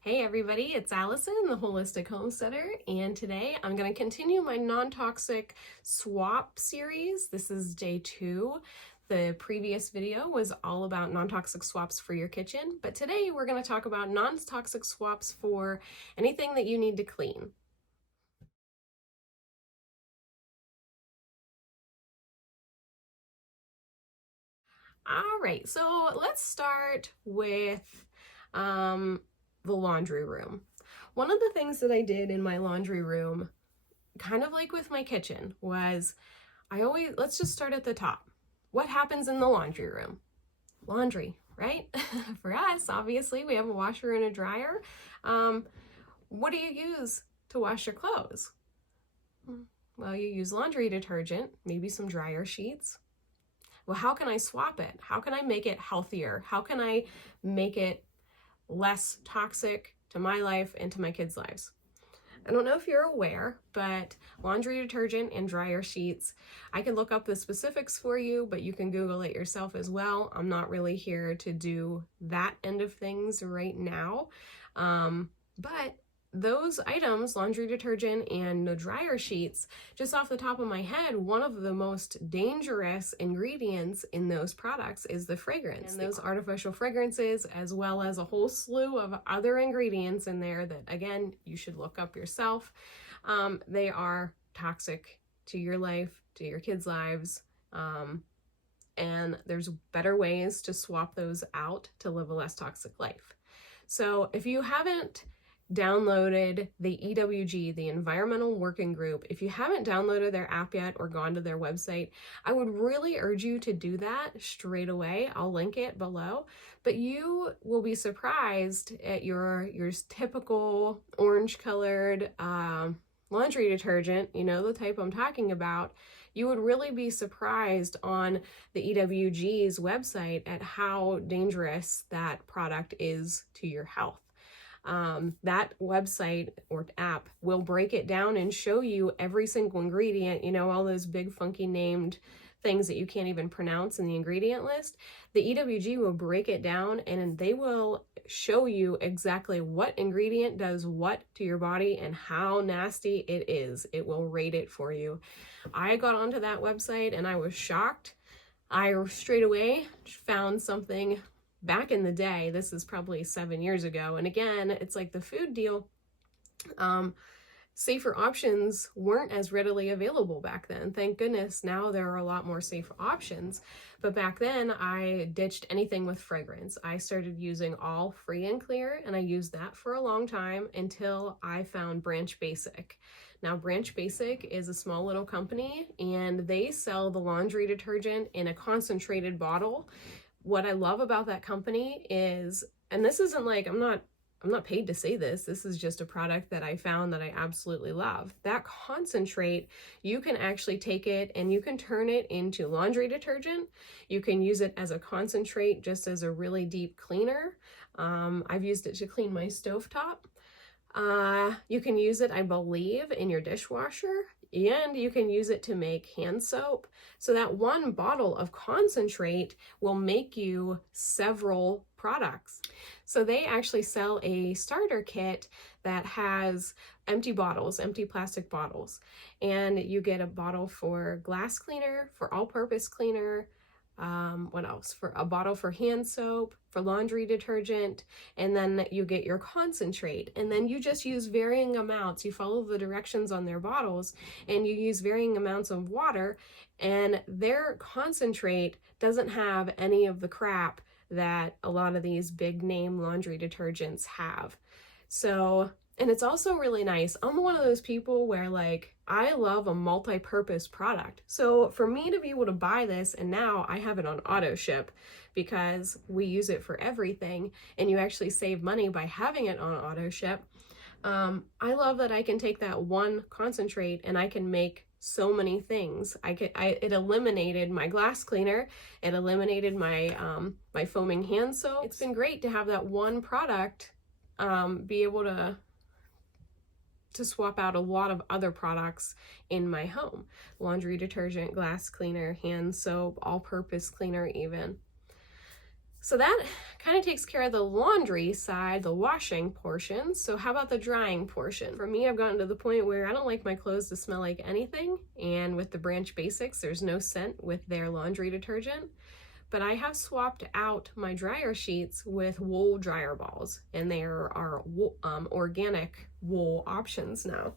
Hey everybody, it's Allison, the Holistic Homesteader, and today I'm going to continue my non-toxic swap series. This is day 2. The previous video was all about non-toxic swaps for your kitchen, but today we're going to talk about non-toxic swaps for anything that you need to clean. All right, so let's start with the laundry room. One of the things that I did in my laundry room, kind of like with my kitchen, was let's just start at the top. What happens in the laundry room? Laundry, right? For us, obviously, we have a washer and a dryer. What do you use to wash your clothes? Well, you use laundry detergent, maybe some dryer sheets. Well, how can I swap it? How can I make it healthier? How can I make it less toxic to my life and to my kids' lives? I don't know if you're aware, but laundry detergent and dryer sheets, I can look up the specifics for you, but you can Google it yourself as well. I'm not really here to do that end of things right now. But those items, laundry detergent and the dryer sheets, just off the top of my head, one of the most dangerous ingredients in those products is the fragrance. And those artificial fragrances, as well as a whole slew of other ingredients in there that, again, you should look up yourself. They are toxic to your life, to your kids' lives, and there's better ways to swap those out to live a less toxic life. So if you haven't downloaded the EWG, the Environmental Working Group, if you haven't downloaded their app yet or gone to their website, I would really urge you to do that straight away. I'll link it below, but you will be surprised at your typical orange colored laundry detergent, you know, the type I'm talking about. You would really be surprised on the EWG's website at how dangerous that product is to your health. That website or app will break it down and show you every single ingredient, you know, all those big funky named things that you can't even pronounce in the ingredient list. The EWG will break it down and they will show you exactly what ingredient does what to your body and how nasty it is. It will rate it for you. I got onto that website and I was shocked. I straight away found something back in the day. This is probably 7 years ago. And again, it's like the food deal. Safer options weren't as readily available back then. Thank goodness now there are a lot more safer options. But back then I ditched anything with fragrance. I started using all free and clear, and I used that for a long time until I found Branch Basic. Now, Branch Basic is a small little company and they sell the laundry detergent in a concentrated bottle. What I love about that company is, and this isn't like, I'm not paid to say this, this is just a product that I found that I absolutely love. That concentrate, you can actually take it and you can turn it into laundry detergent. You can use it as a concentrate, just as a really deep cleaner. I've used it to clean my stovetop. You can use it, I believe, in your dishwasher, and you can use it to make hand soap. So that one bottle of concentrate will make you several products. So they actually sell a starter kit that has empty bottles, empty plastic bottles, and you get a bottle for glass cleaner, for all-purpose cleaner, what else? For a bottle for hand soap, for laundry detergent, and then you get your concentrate. And then you just use varying amounts. You follow the directions on their bottles and you use varying amounts of water, and their concentrate doesn't have any of the crap that a lot of these big name laundry detergents have. So, and it's also really nice. I'm one of those people where, like, I love a multi-purpose product. So for me to be able to buy this, and now I have it on auto ship because we use it for everything, and you actually save money by having it on auto ship. I love that I can take that one concentrate and I can make so many things. It eliminated my glass cleaner. It eliminated my my foaming hand soap. It's been great to have that one product be able to swap out a lot of other products in my home. Laundry detergent, glass cleaner, hand soap, all-purpose cleaner even. So that kind of takes care of the laundry side, the washing portion. So how about the drying portion? For me, I've gotten to the point where I don't like my clothes to smell like anything. And with the Branch Basics, there's no scent with their laundry detergent. But I have swapped out my dryer sheets with wool dryer balls, and there are organic wool options now.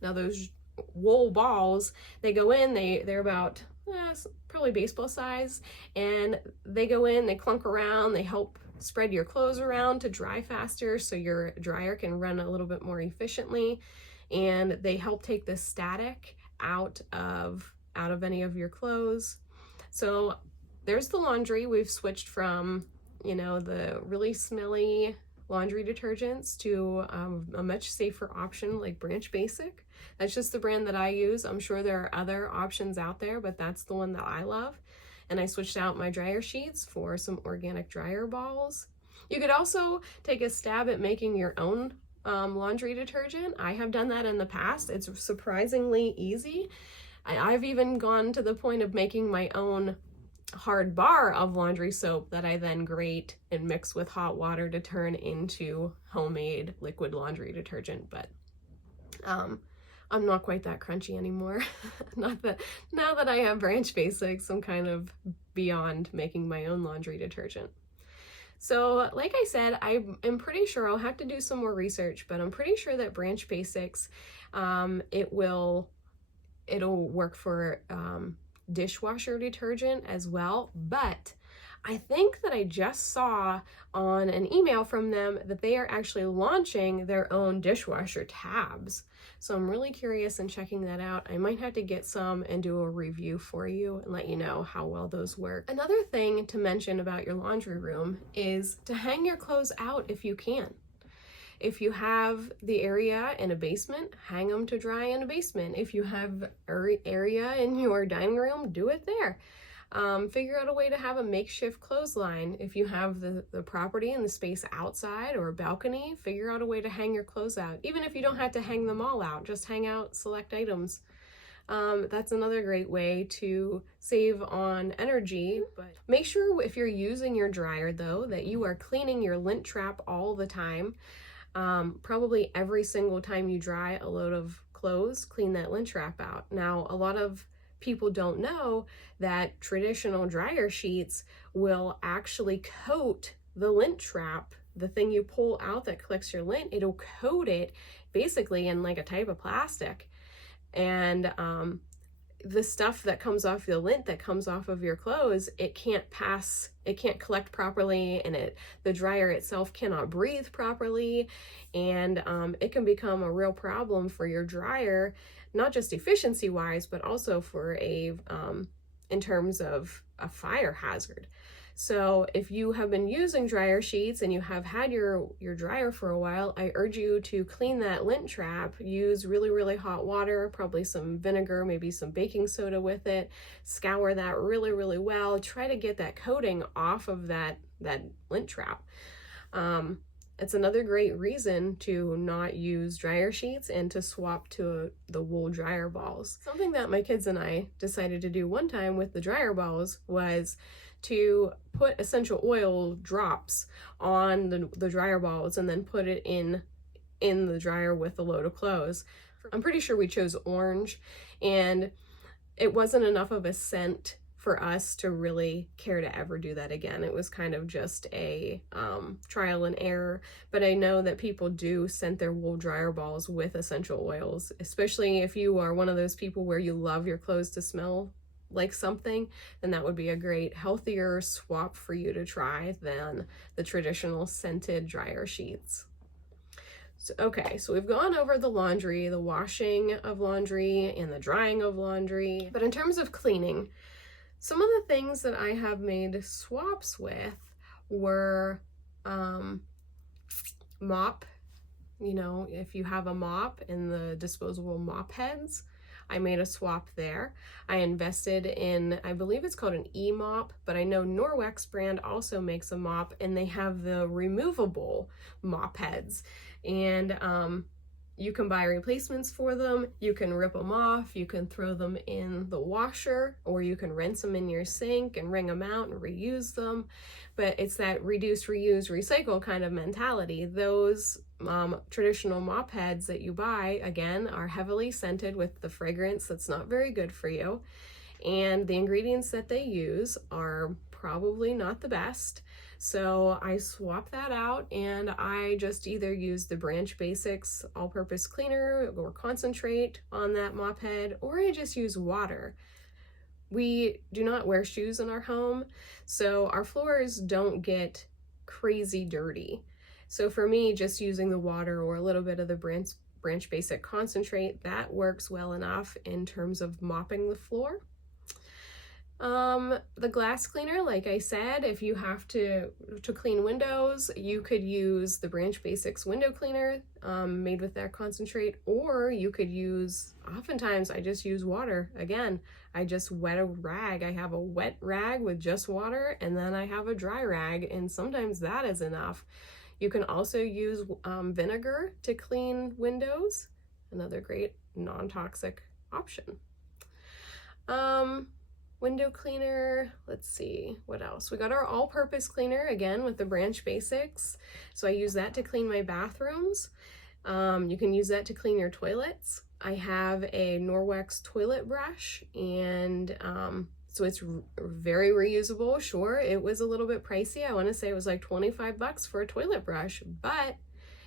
Now those wool balls, they go in, they're about probably baseball size, and they go in, they clunk around, they help spread your clothes around to dry faster so your dryer can run a little bit more efficiently, and they help take the static out of any of your clothes. So there's the laundry. We've switched from, you know, the really smelly laundry detergents to a much safer option like Branch Basic. That's just the brand that I use. I'm sure there are other options out there, but that's the one that I love. And I switched out my dryer sheets for some organic dryer balls. You could also take a stab at making your own laundry detergent. I have done that in the past. It's surprisingly easy. I've even gone to the point of making my own hard bar of laundry soap that I then grate and mix with hot water to turn into homemade liquid laundry detergent. But I'm not quite that crunchy anymore. Now that I have Branch Basics, I'm kind of beyond making my own laundry detergent. So like I said, I am pretty sure, I'll have to do some more research, but I'm pretty sure that Branch Basics, it'll work for dishwasher detergent as well. But I think that I just saw on an email from them that they are actually launching their own dishwasher tabs. So I'm really curious and checking that out. I might have to get some and do a review for you and let you know how well those work. Another thing to mention about your laundry room is to hang your clothes out if you can. If you have the area in a basement, hang them to dry in a basement. If you have area in your dining room, do it there. Figure out a way to have a makeshift clothesline. If you have the property and the space outside or a balcony, figure out a way to hang your clothes out. Even if you don't have to hang them all out, just hang out select items. That's another great way to save on energy. But make sure if you're using your dryer though, that you are cleaning your lint trap all the time. Probably every single time you dry a load of clothes, clean that lint trap out. Now, a lot of people don't know that traditional dryer sheets will actually coat the lint trap, the thing you pull out that collects your lint. It'll coat it basically in like a type of plastic. And the stuff that comes off the lint that comes off of your clothes, it can't collect properly, and the dryer itself cannot breathe properly, and it can become a real problem for your dryer, not just efficiency wise, but also for in terms of a fire hazard. So if you have been using dryer sheets and you have had your dryer for a while, I urge you to clean that lint trap. Use really, really hot water, probably some vinegar, maybe some baking soda with it. Scour that really, really well. Try to get that coating off of that lint trap. It's another great reason to not use dryer sheets and to swap to the wool dryer balls. Something that my kids and I decided to do one time with the dryer balls was to put essential oil drops on the dryer balls and then put it in the dryer with a load of clothes. I'm pretty sure we chose orange, and it wasn't enough of a scent for us to really care to ever do that again. It was kind of just a trial and error, but I know that people do scent their wool dryer balls with essential oils, especially if you are one of those people where you love your clothes to smell like something, then that would be a great healthier swap for you to try than the traditional scented dryer sheets. So, okay, so we've gone over the laundry, the washing of laundry and the drying of laundry, but in terms of cleaning, some of the things that I have made swaps with were mop. You know, if you have a mop and the disposable mop heads, I made a swap there. I invested in, I believe it's called an e-mop, but I know Norwex brand also makes a mop, and they have the removable mop heads. And You can buy replacements for them, you can rip them off, you can throw them in the washer, or you can rinse them in your sink and wring them out and reuse them. But it's that reduce, reuse, recycle kind of mentality. Those traditional mop heads that you buy, again, are heavily scented with the fragrance that's not very good for you. And the ingredients that they use are probably not the best. So I swap that out and I just either use the Branch Basics all-purpose cleaner or concentrate on that mop head, or I just use water. We do not wear shoes in our home, so our floors don't get crazy dirty. So for me, just using the water or a little bit of the Branch Basic concentrate, that works well enough in terms of mopping the floor. The glass cleaner, like I said, if you have to clean windows, you could use the Branch Basics window cleaner made with that concentrate, or you could use, oftentimes I just use water. Again, I just wet a rag. I have a wet rag with just water, and then I have a dry rag, and sometimes that is enough. You can also use vinegar to clean windows, another great non-toxic option. Window cleaner, let's see, what else? We got our all-purpose cleaner, again, with the Branch Basics. So I use that to clean my bathrooms. You can use that to clean your toilets. I have a Norwex toilet brush, and so it's very reusable. Sure, it was a little bit pricey. I want to say it was like 25 bucks for a toilet brush, but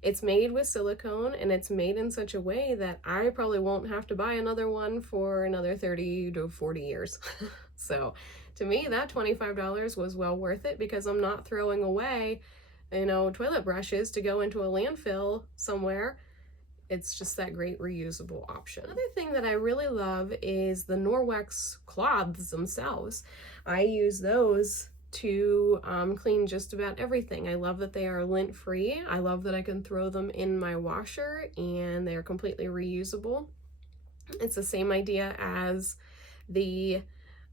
it's made with silicone and it's made in such a way that I probably won't have to buy another one for another 30 to 40 years. So to me, that $25 was well worth it, because I'm not throwing away, toilet brushes to go into a landfill somewhere. It's just that great reusable option. Another thing that I really love is the Norwex cloths themselves. I use those to clean just about everything. I love that they are lint free. I love that I can throw them in my washer and they're completely reusable. It's the same idea as the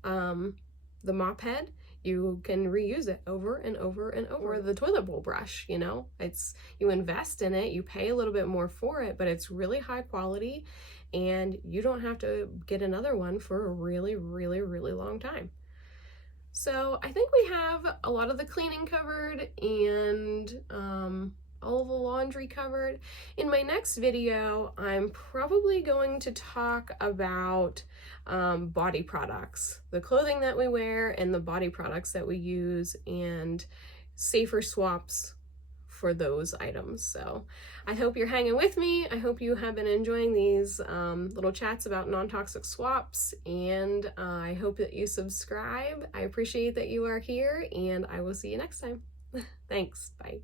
mop head. You can reuse it over and over and over. The toilet bowl brush, you invest in it, you pay a little bit more for it, but it's really high quality and you don't have to get another one for a really, really, really long time. So I think we have a lot of the cleaning covered and all of the laundry covered. In my next video, I'm probably going to talk about body products, the clothing that we wear and the body products that we use, and safer swaps for those items. So I hope you're hanging with me. I hope you have been enjoying these little chats about non-toxic swaps, and I hope that you subscribe. I appreciate that you are here, and I will see you next time. Thanks. Bye.